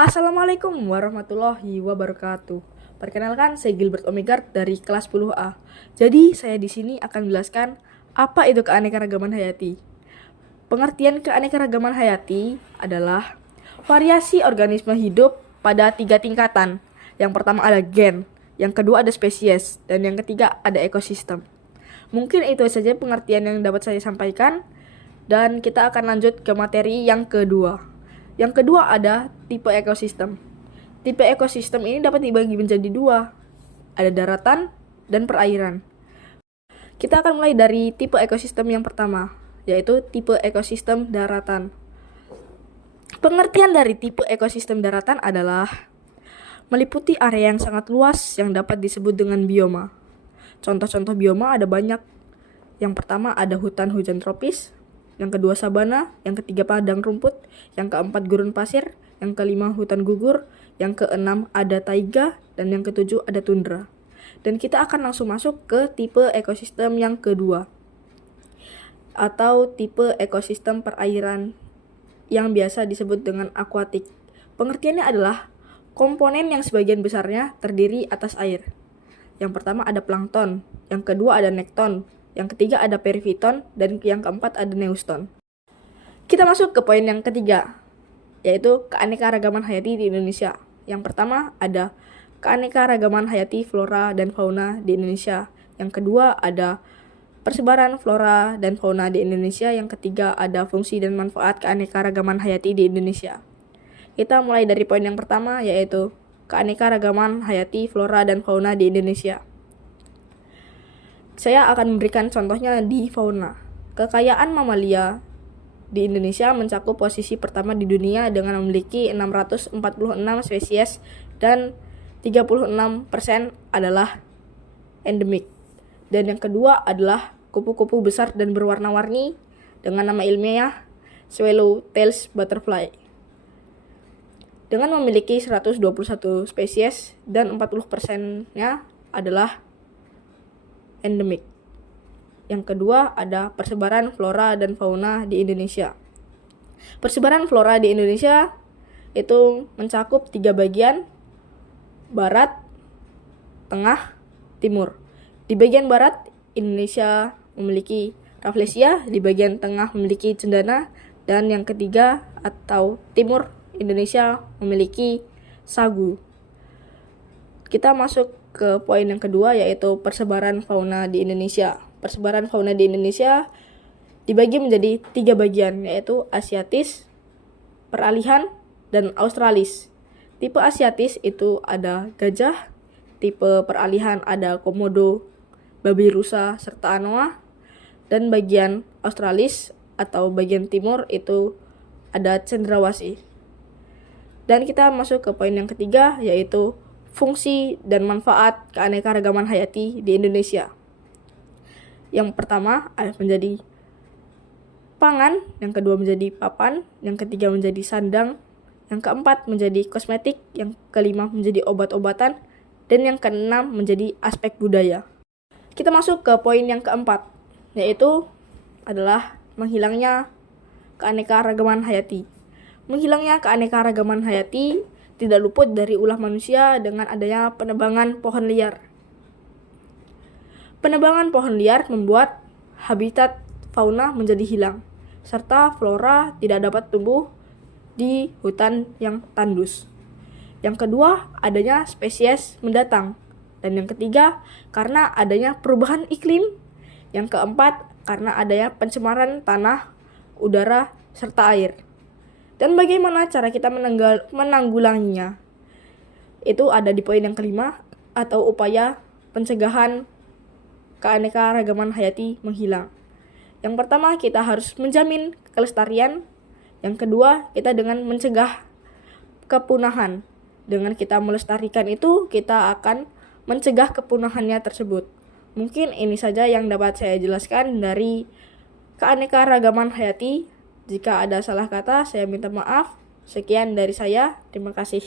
Assalamualaikum warahmatullahi wabarakatuh. Perkenalkan, saya Gilbert Omegard dari kelas 10A. Jadi, saya di sini akan menjelaskan apa itu keanekaragaman hayati. Pengertian keanekaragaman hayati adalah variasi organisme hidup pada 3 tingkatan. Yang pertama ada gen, yang kedua ada spesies, dan yang ketiga ada ekosistem. Mungkin itu saja pengertian yang dapat saya sampaikan, dan kita akan lanjut ke materi yang kedua. Yang kedua ada tipe ekosistem. Tipe ekosistem ini dapat dibagi menjadi dua. Ada daratan dan perairan. Kita akan mulai dari tipe ekosistem yang pertama, yaitu tipe ekosistem daratan. Pengertian dari tipe ekosistem daratan adalah meliputi area yang sangat luas yang dapat disebut dengan bioma. Contoh-contoh bioma ada banyak. Yang pertama ada hutan hujan tropis, yang kedua sabana, yang ketiga padang rumput, yang keempat gurun pasir, yang kelima hutan gugur, yang keenam ada taiga, dan yang ketujuh ada tundra. Dan kita akan langsung masuk ke tipe ekosistem yang kedua, atau tipe ekosistem perairan yang biasa disebut dengan akuatik. Pengertiannya adalah komponen yang sebagian besarnya terdiri atas air. Yang pertama ada plankton, yang kedua ada nekton, yang ketiga ada perifiton, dan yang keempat ada neuston. Kita masuk ke poin yang ketiga, yaitu keanekaragaman hayati di Indonesia. Yang pertama ada keanekaragaman hayati flora dan fauna di Indonesia. Yang kedua ada persebaran flora dan fauna di Indonesia. Yang ketiga ada fungsi dan manfaat keanekaragaman hayati di Indonesia. Kita mulai dari poin yang pertama, yaitu keanekaragaman hayati flora dan fauna di Indonesia. Saya akan memberikan contohnya di fauna. Kekayaan mamalia di Indonesia mencakup posisi pertama di dunia dengan memiliki 646 spesies dan 36% adalah endemik. Dan yang kedua adalah kupu-kupu besar dan berwarna-warni dengan nama ilmiah Swallowtail butterfly, dengan memiliki 121 spesies dan 40%-nya adalah endemik. Yang kedua ada persebaran flora dan fauna di Indonesia. Persebaran flora di Indonesia itu mencakup 3 bagian: barat, tengah, timur. Di bagian barat Indonesia memiliki Rafflesia, di bagian tengah memiliki cendana, dan yang ketiga atau timur Indonesia memiliki sagu. Kita masuk ke poin yang kedua, yaitu persebaran fauna di Indonesia. Persebaran fauna di Indonesia dibagi menjadi 3 bagian, yaitu Asiatis, Peralihan, dan Australis. Tipe Asiatis itu ada gajah, tipe peralihan ada komodo, babi rusa, serta anoa, dan bagian Australis atau bagian timur itu ada cendrawasih. Dan kita masuk ke poin yang ketiga, yaitu fungsi dan manfaat keanekaragaman hayati di Indonesia. Yang pertama menjadi pangan, yang kedua menjadi papan, yang ketiga menjadi sandang, yang keempat menjadi kosmetik, yang kelima menjadi obat-obatan, dan yang keenam menjadi aspek budaya. Kita masuk ke poin yang keempat, yaitu adalah menghilangnya keanekaragaman hayati. Menghilangnya keanekaragaman hayati tidak luput dari ulah manusia dengan adanya penebangan pohon liar. Penebangan pohon liar membuat habitat fauna menjadi hilang, serta flora tidak dapat tumbuh di hutan yang tandus. Yang kedua, adanya spesies mendatang. Dan yang ketiga, karena adanya perubahan iklim. Yang keempat, karena adanya pencemaran tanah, udara, serta air. Dan bagaimana cara kita menanggulanginya? Itu ada di poin yang kelima, atau upaya pencegahan keanekaragaman hayati menghilang. Yang pertama, kita harus menjamin kelestarian. Yang kedua, kita dengan mencegah kepunahan. Dengan kita melestarikan itu, kita akan mencegah kepunahannya tersebut. Mungkin ini saja yang dapat saya jelaskan dari keanekaragaman hayati. Jika ada salah kata, saya minta maaf. Sekian dari saya. Terima kasih.